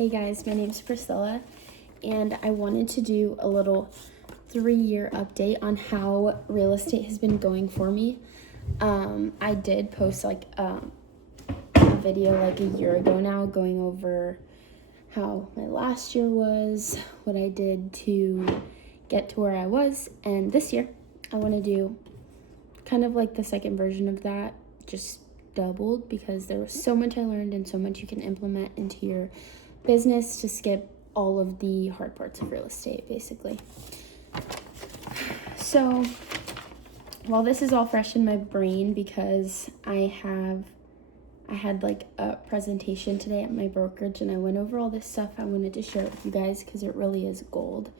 Hey guys, my name's Priscilla, and I wanted to do a little 3-year update on how real estate has been going for me. I did post a video like a year ago now going over how my last year was, what I did to get to where I was, and this year I want to do kind of like the second version of that, just doubled, because there was so much I learned and so much you can implement into your business to skip all of the hard parts of real estate, basically. So while this is all fresh in my brain because I had like a presentation today at my brokerage and I went over all this stuff, I wanted to share it with you guys because it really is gold.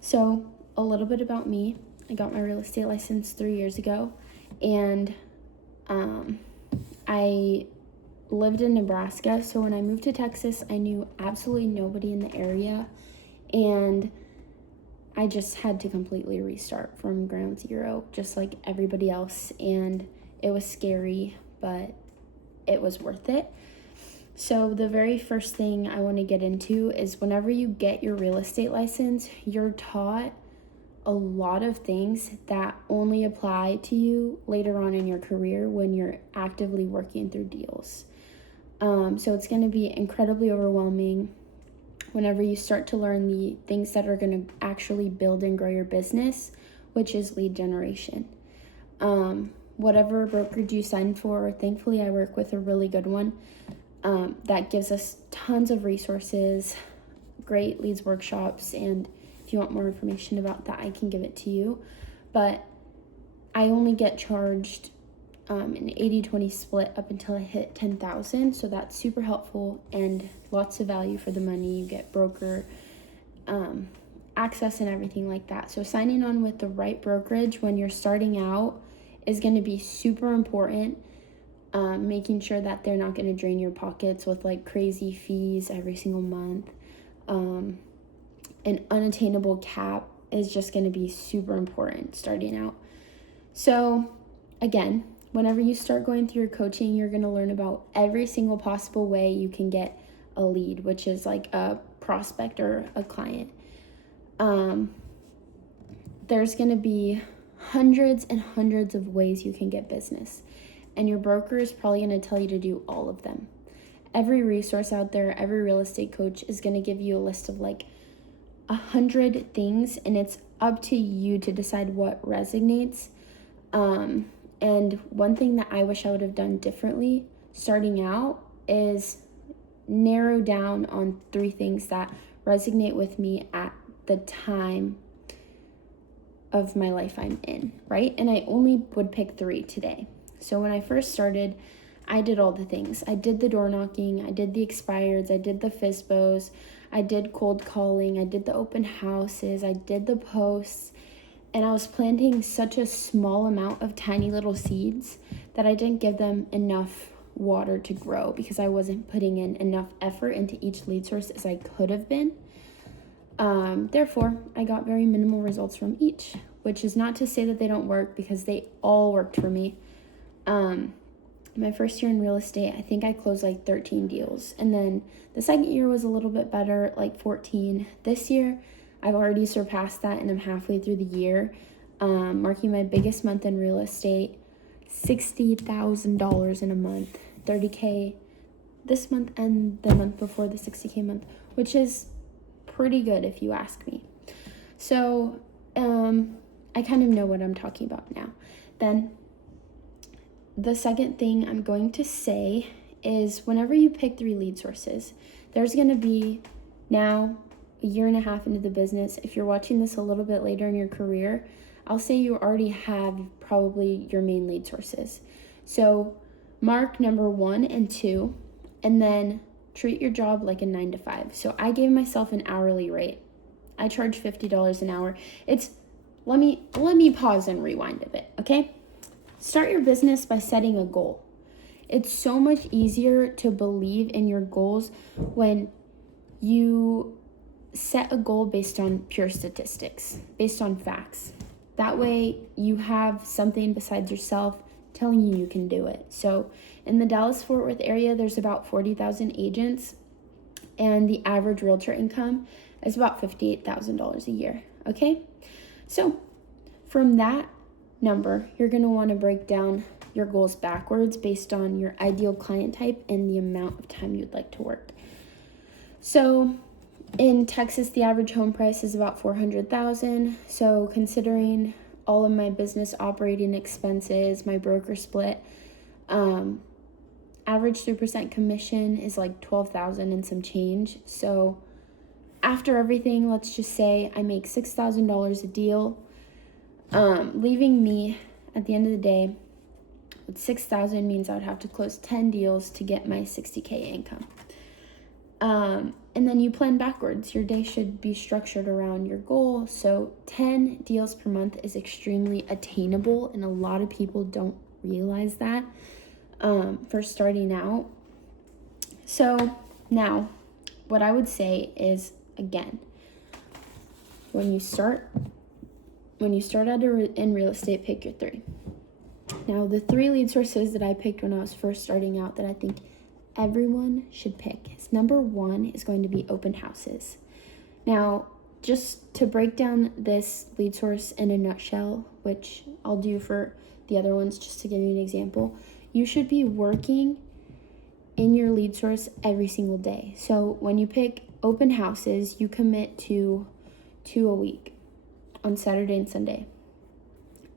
So a little bit about me. I got my real estate license 3 years ago, and I lived in Nebraska. So when I moved to Texas, I knew absolutely nobody in the area, and I just had to completely restart from ground zero, just like everybody else. And it was scary, but it was worth it. So the very first thing I want to get into is whenever you get your real estate license, you're taught a lot of things that only apply to you later on in your career when you're actively working through deals. So it's going to be incredibly overwhelming whenever you start to learn the things that are going to actually build and grow your business, which is lead generation. Whatever brokerage you sign for, thankfully I work with a really good one that gives us tons of resources, great leads workshops, and if you want more information about that, I can give it to you. But I only get charged an 80-20 split up until I hit 10,000, so that's super helpful and lots of value for the money. You get broker access and everything like that. So signing on with the right brokerage when you're starting out is going to be super important. Making sure that they're not going to drain your pockets with like crazy fees every single month. An unattainable cap is just going to be super important starting out. So again, whenever you start going through your coaching, you're going to learn about every single possible way you can get a lead, which is like a prospect or a client. There's going to be hundreds and hundreds of ways you can get business, and your broker is probably going to tell you to do all of them. Every resource out there, every real estate coach is going to give you a list of like 100 things, and it's up to you to decide what resonates. And one thing that I wish I would have done differently starting out is narrow down on 3 things that resonate with me at the time of my life I'm in, right? And I only would pick 3 today. So when I first started, I did all the things. I did the door knocking, I did the expireds, I did the FSBOs, I did cold calling, I did the open houses, I did the posts, and I was planting such a small amount of tiny little seeds that I didn't give them enough water to grow because I wasn't putting in enough effort into each lead source as I could have been. Therefore, I got very minimal results from each, which is not to say that they don't work, because they all worked for me. My first year in real estate, I think I closed like 13 deals. And then the second year was a little bit better, like 14. This year, I've already surpassed that, and I'm halfway through the year, marking my biggest month in real estate, $60,000 in a month, $30K this month and the month before the $60K month, which is pretty good if you ask me. So I kind of know what I'm talking about now. Then the second thing I'm going to say is whenever you pick 3 lead sources, there's going to be now a year and a half into the business. If you're watching this a little bit later in your career, I'll say you already have probably your main lead sources. So mark number 1 and 2, and then treat your job like a 9 to 5. So I gave myself an hourly rate. I charge $50 an hour. Let me pause and rewind a bit, okay? Start your business by setting a goal. It's so much easier to believe in your goals when you set a goal based on pure statistics, based on facts. That way you have something besides yourself telling you you can do it. So in the Dallas-Fort Worth area, there's about 40,000 agents. and the average realtor income is about $58,000 a year, okay? So from that number, you're going to want to break down your goals backwards based on your ideal client type and the amount of time you'd like to work. So in Texas, the average home price is about $400,000. So considering all of my business operating expenses, my broker split, average 3% commission is like $12,000 and some change. So after everything, let's just say I make $6,000 a deal, leaving me at the end of the day with $6,000 means I would have to close 10 deals to get my $60K income. And then you plan backwards. Your day should be structured around your goal. So 10 deals per month is extremely attainable, and a lot of people don't realize that for starting out. So now what I would say is, again, when you start out in real estate, pick your 3. Now, the 3 lead sources that I picked when I was first starting out that I think everyone should pick is, number 1 is going to be open houses. Now, just to break down this lead source in a nutshell, which I'll do for the other ones just to give you an example, you should be working in your lead source every single day. So when you pick open houses, you commit to 2 a week on Saturday and Sunday.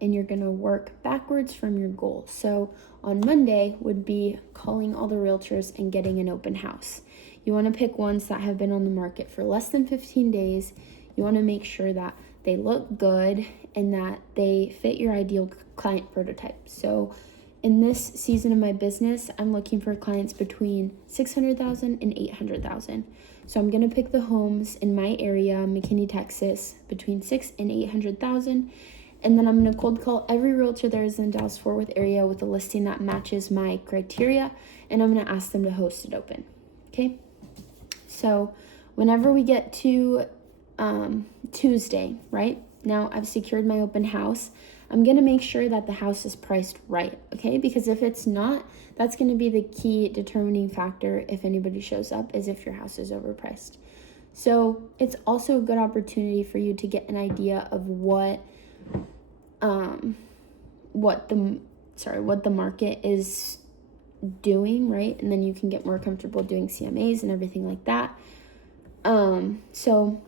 And you're going to work backwards from your goal. So on Monday would be calling all the realtors and getting an open house. You want to pick ones that have been on the market for less than 15 days. You want to make sure that they look good and that they fit your ideal client prototype. So in this season of my business, I'm looking for clients between $600,000 and $800,000. So I'm going to pick the homes in my area, McKinney, Texas, between $600,000 and $800,000. And then I'm going to cold call every realtor there is in the Dallas-Fort Worth area with a listing that matches my criteria, and I'm going to ask them to host it open. Okay? So whenever we get to Tuesday, right? Now I've secured my open house. I'm going to make sure that the house is priced right, okay? Because if it's not, that's going to be the key determining factor if anybody shows up, is if your house is overpriced. So it's also a good opportunity for you to get an idea of what the market is doing, right? And then you can get more comfortable doing CMAs and everything like that. So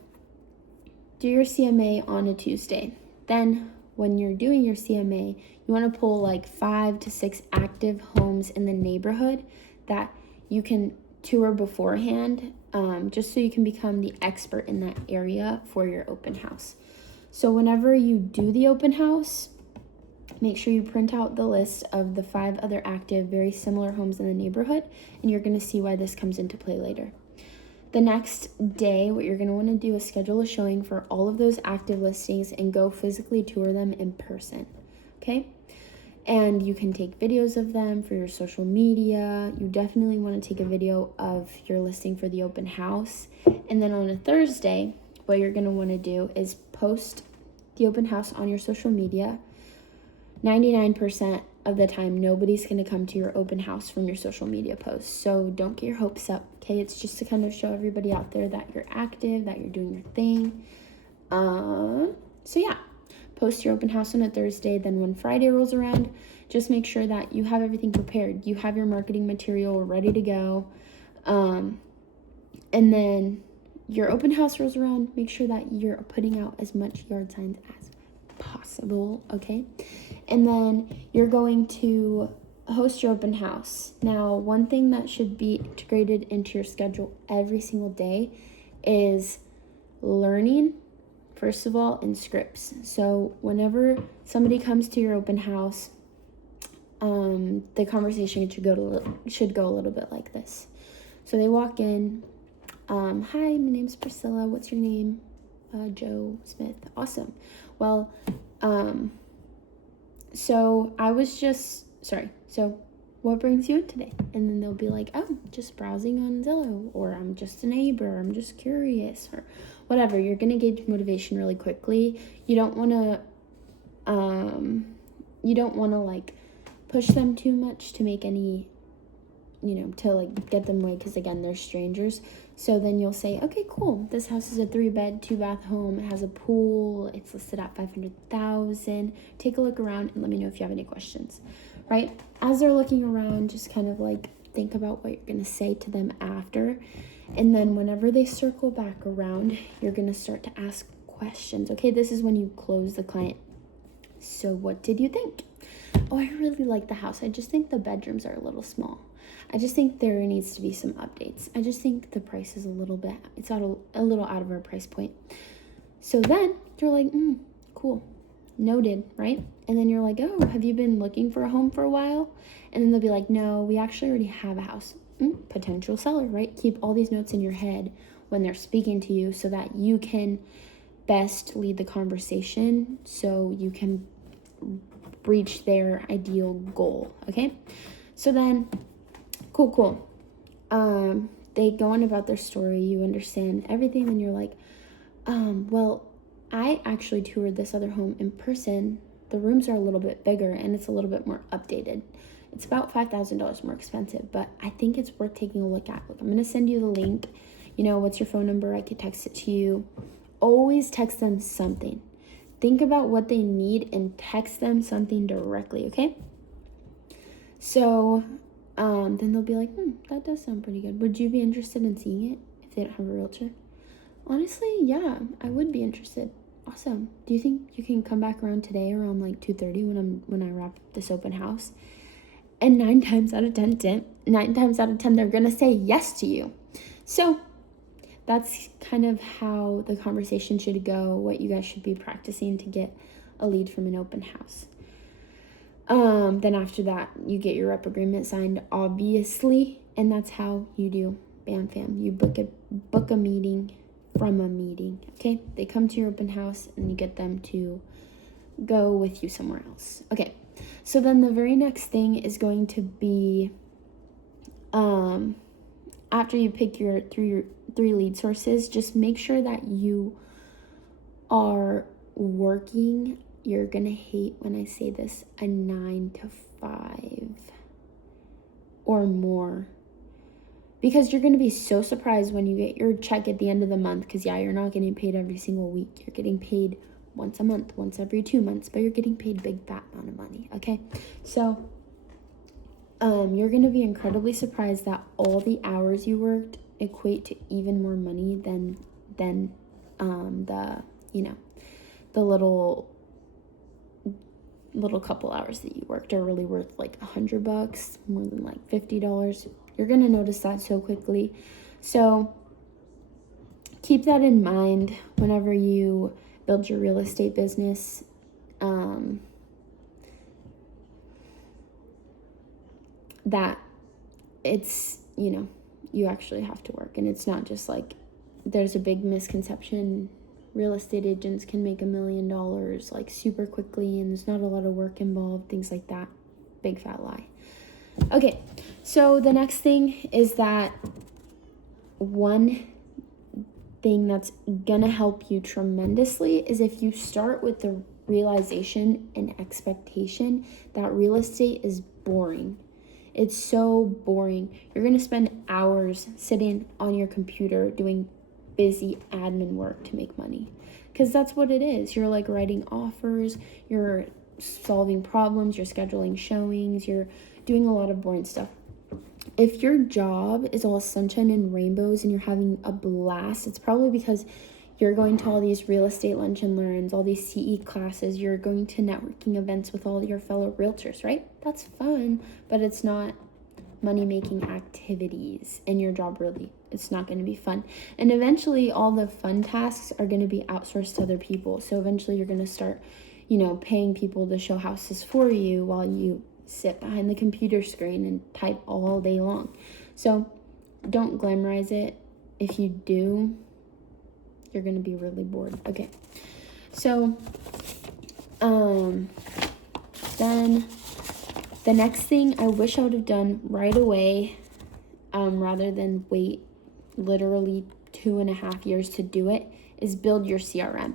do your CMA on a Tuesday. Then when you're doing your CMA, you want to pull like 5 to 6 active homes in the neighborhood that you can tour beforehand, just so you can become the expert in that area for your open house. So whenever you do the open house, make sure you print out the list of the 5 other active, very similar homes in the neighborhood, and you're going to see why this comes into play later. The next day, what you're going to want to do is schedule a showing for all of those active listings and go physically tour them in person, okay? And you can take videos of them for your social media. You definitely want to take a video of your listing for the open house. And then on a Thursday, what you're going to want to do is post the open house on your social media. 99% of the time, nobody's going to come to your open house from your social media posts. So don't get your hopes up, okay? It's just to kind of show everybody out there that you're active, that you're doing your thing. So yeah, post your open house on a Thursday. Then when Friday rolls around, just make sure that you have everything prepared. You have your marketing material ready to go. And then your open house rolls around, make sure that you're putting out as much yard signs as possible, okay? And then you're going to host your open house. Now, one thing that should be integrated into your schedule every single day is learning, first of all, in scripts. So whenever somebody comes to your open house, the conversation should go a little bit like this. So they walk in, hi, my name's Priscilla. What's your name? Joe Smith. Awesome. Well, so what brings you in today? And then they'll be like, oh, just browsing on Zillow, or I'm just a neighbor, I'm just curious, or whatever. You're going to gauge motivation really quickly. You don't want to like push them too much to make any to like get them away, because again, they're strangers. So then you'll say, okay, cool, this house is a 3-bed 2-bath home, it has a pool, it's listed at $500,000. Take a look around and let me know if you have any questions, right? As they're looking around, just kind of like think about what you're going to say to them after. And then whenever they circle back around, you're going to start to ask questions. Okay, this is when you close the client. So what did you think? Oh, I really like the house. I just think the bedrooms are a little small. I just think there needs to be some updates. I just think the price is a little out of our price point. So then you're like, cool, noted, right? And then you're like, oh, have you been looking for a home for a while? And then they'll be like, no, we actually already have a house. Potential seller, right? Keep all these notes in your head when they're speaking to you so that you can best lead the conversation, so you can reach their ideal goal. Okay, so then cool. They go on about their story, you understand everything, and you're like, well, I actually toured this other home in person. The rooms are a little bit bigger and it's a little bit more updated. It's about $5,000 more expensive, but I think it's worth taking a look at. Look, I'm gonna send you the link. What's your phone number? I could text it to you. Always text them something. Think about what they need and text them something directly, okay? So then they'll be like, that does sound pretty good. Would you be interested in seeing it if they don't have a realtor? Honestly, yeah, I would be interested. Awesome. Do you think you can come back around today around like 2:30 when I wrap this open house? And 9 times out of 10, they're gonna say yes to you. So that's kind of how the conversation should go, what you guys should be practicing to get a lead from an open house. Then after that, you get your rep agreement signed, obviously, and that's how you do bam fam. You book a meeting from a meeting, okay? They come to your open house and you get them to go with you somewhere else. Okay, so then the very next thing is going to be, after you pick your 3 lead sources, just make sure that you are working, you're gonna hate when I say this, a 9 to 5 or more, because you're gonna be so surprised when you get your check at the end of the month, because you're not getting paid every single week. You're getting paid once a month, once every 2 months, but you're getting paid a big fat amount of money, okay? So you're going to be incredibly surprised that all the hours you worked equate to even more money than the little couple hours that you worked are really worth like $100, more than like $50. You're going to notice that so quickly. So keep that in mind whenever you build your real estate business. That it's, you actually have to work, and it's not just like, there's a big misconception real estate agents can make $1 million like super quickly and there's not a lot of work involved, things like that. Big fat lie. Okay, so the next thing is that one thing that's gonna help you tremendously is if you start with the realization and expectation that real estate is boring. It's so boring. You're gonna spend hours sitting on your computer doing busy admin work to make money, because that's what it is. You're like writing offers, you're solving problems, you're scheduling showings, you're doing a lot of boring stuff. If your job is all sunshine and rainbows and you're having a blast, it's probably because you're going to all these real estate lunch and learns, all these CE classes, you're going to networking events with all your fellow realtors, right? That's fun, but it's not money-making activities, and your job really, it's not going to be fun. And eventually all the fun tasks are going to be outsourced to other people. So eventually you're going to start, paying people to show houses for you while you sit behind the computer screen and type all day long. So don't glamorize it. If you do, you're going to be really bored. Okay. So, then the next thing I wish I would have done right away, rather than wait literally 2.5 years to do it, is build your CRM.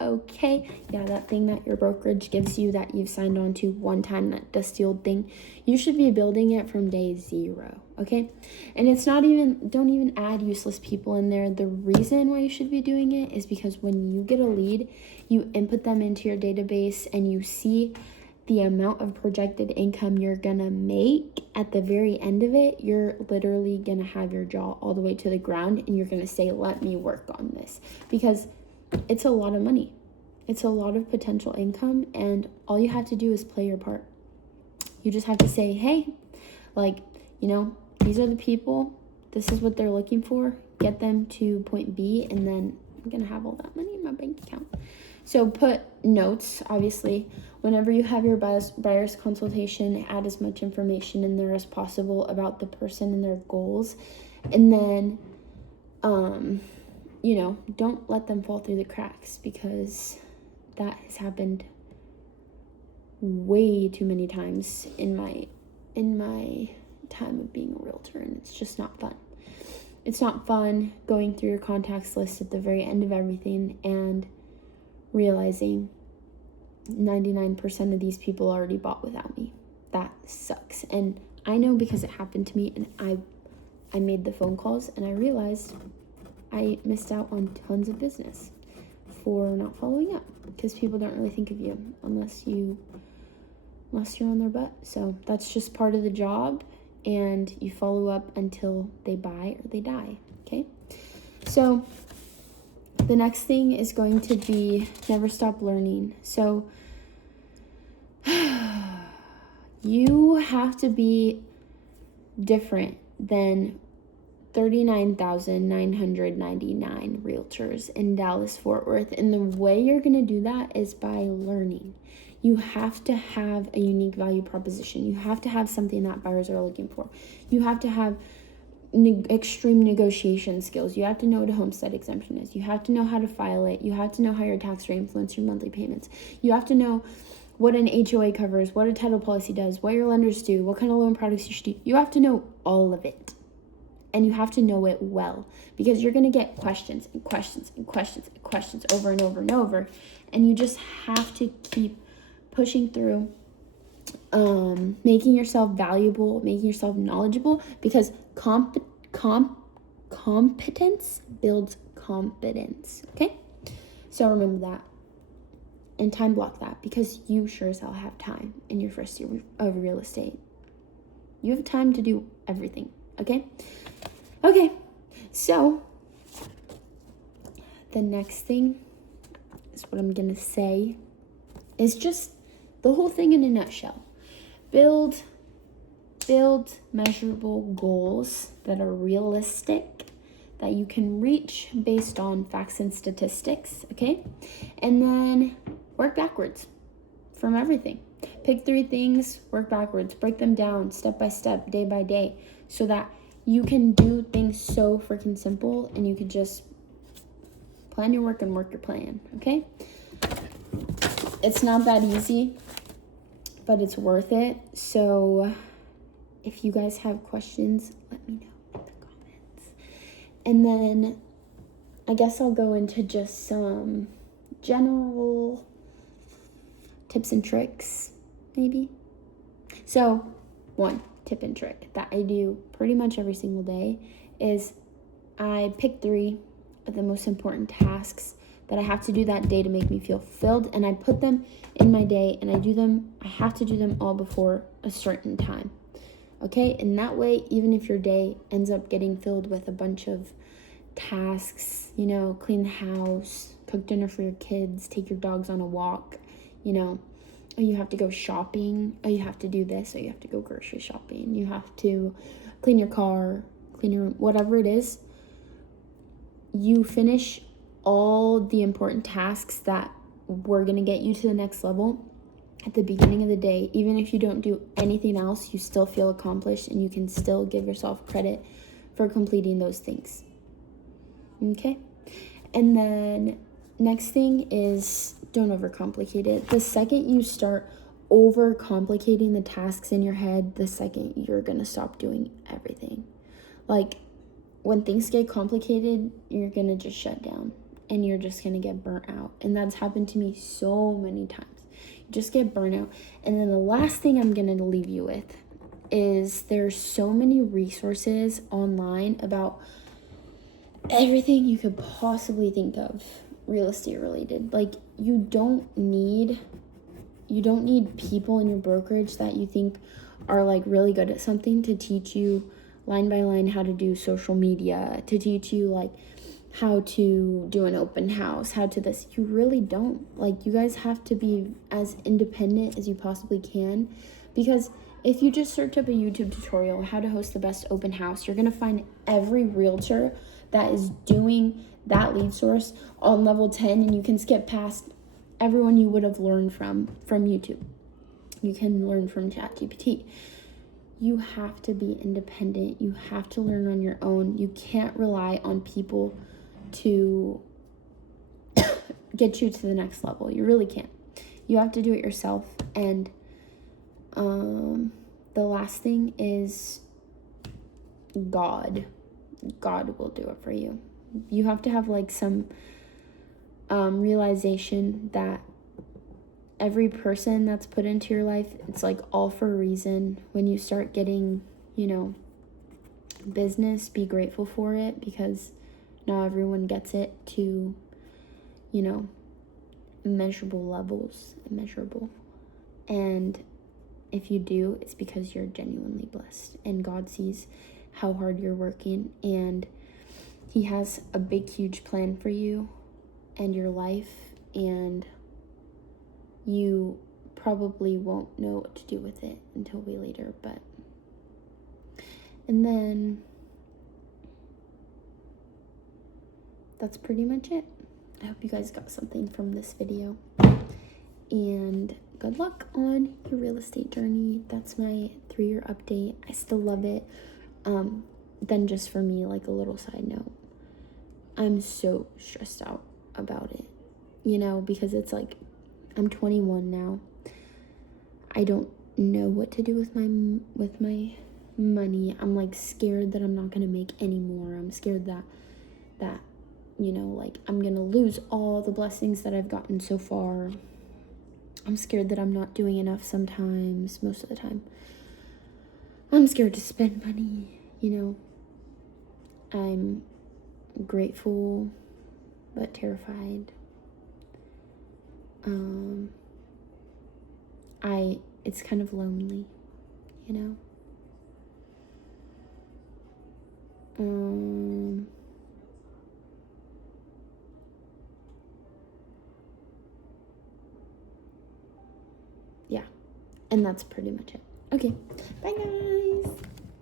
okay? Yeah, that thing that your brokerage gives you that you've signed on to one time, that dusty old thing, you should be building it from day 0, okay? And it's not even, don't even add useless people in there. The reason why you should be doing it is because when you get a lead, you input them into your database and you see the amount of projected income you're gonna make at the very end of it. You're literally gonna have your jaw all the way to the ground and you're gonna say, let me work on this, because it's a lot of money. It's a lot of potential income, and all you have to do is play your part. You just have to say, hey, like, these are the people, this is what they're looking for, get them to point B, and then I'm gonna have all that money in my bank account. So put notes, obviously. Whenever you have your buyer's consultation, add as much information in there as possible about the person and their goals. And then, don't let them fall through the cracks, because that has happened way too many times in my time of being a realtor, and it's just not fun. It's not fun going through your contacts list at the very end of everything and realizing 99% of these people already bought without me. That sucks. And I know, because it happened to me, and I made the phone calls and I realized I missed out on tons of business for not following up, because people don't really think of you unless you're on their butt. So that's just part of the job, and you follow up until they buy or they die. Okay? So the next thing is going to be never stop learning. So you have to be different than 39,999 realtors in Dallas-Fort Worth. And the way you're going to do that is by learning. You have to have a unique value proposition. You have to have something that buyers are looking for. You have to have extreme negotiation skills. You have to know what a homestead exemption is. You have to know how to file it. You have to know how your tax rate influences your monthly payments. You have to know what an HOA covers, what a title policy does, what your lenders do, what kind of loan products you should do. You have to know all of it. And you have to know it well, because you're going to get questions and questions and questions and questions over and over and over. And you just have to keep pushing through, making yourself valuable, making yourself knowledgeable, because competence builds confidence. Okay? So remember that. And time block that, because you sure as hell have time in your first year of real estate. You have time to do everything. Okay? Okay, so the next thing is what I'm going to say is just the whole thing in a nutshell. Build measurable goals that are realistic, that you can reach based on facts and statistics, okay? And then work backwards from everything. Pick 3 things, work backwards, break them down step by step, day by day, so that you can do things so freaking simple, and you can just plan your work and work your plan, okay? It's not that easy, but it's worth it. So if you guys have questions, let me know in the comments. And then I guess I'll go into just some general tips and tricks, maybe. So, 1 tip and trick that I do pretty much every single day is I pick 3 of the most important tasks that I have to do that day to make me feel fulfilled, and I put them in my day, and I have to do them all before a certain time. Okay? And that way, even if your day ends up getting filled with a bunch of tasks, clean the house, cook dinner for your kids, take your dogs on a walk, or you have to go shopping, or you have to do this, or you have to go grocery shopping, you have to clean your car, clean your room, whatever it is, you finish all the important tasks that were going to get you to the next level at the beginning of the day. Even if you don't do anything else, you still feel accomplished, and you can still give yourself credit for completing those things. Okay? And then next thing is, don't overcomplicate it. The second you start overcomplicating the tasks in your head, the second you're going to stop doing everything. Like, when things get complicated, you're going to just shut down. and you're just going to get burnt out. And that's happened to me so many times. You just get burnt out. And then the last thing I'm going to leave you with is there's so many resources online about everything you could possibly think of real estate related. Like, you don't need people in your brokerage that you think are like really good at something to teach you line by line how to do social media, to teach you like how to do an open house, how to this. You really don't. Like, you guys have to be as independent as you possibly can, because if you just search up a YouTube tutorial how to host the best open house, you're going to find every realtor that is doing that lead source on level 10, and you can skip past everyone you would have learned from YouTube. You can learn from ChatGPT. You have to be independent. You have to learn on your own. You can't rely on people to get you to the next level. You really can't. You have to do it yourself. And the last thing is God. God will do it for you. You have to have like some realization that every person that's put into your life, it's like all for a reason. When you start getting, business, be grateful for it, because not everyone gets it to, immeasurable levels, and if you do, it's because you're genuinely blessed, and God sees how hard you're working, and he has a big, huge plan for you and your life, and you probably won't know what to do with it until way later. And then that's pretty much it. I hope you guys got something from this video, and good luck on your real estate journey. That's my 3-year update. I still love it. Then just for me, like a little side note, I'm so stressed out about it, because it's like, I'm 21 now. I don't know what to do with my money. I'm like scared that I'm not gonna make any more. I'm scared that like I'm gonna lose all the blessings that I've gotten so far. I'm scared that I'm not doing enough sometimes, most of the time. I'm scared to spend money, I'm grateful but terrified. It's kind of lonely, yeah, and that's pretty much it. Okay, bye guys.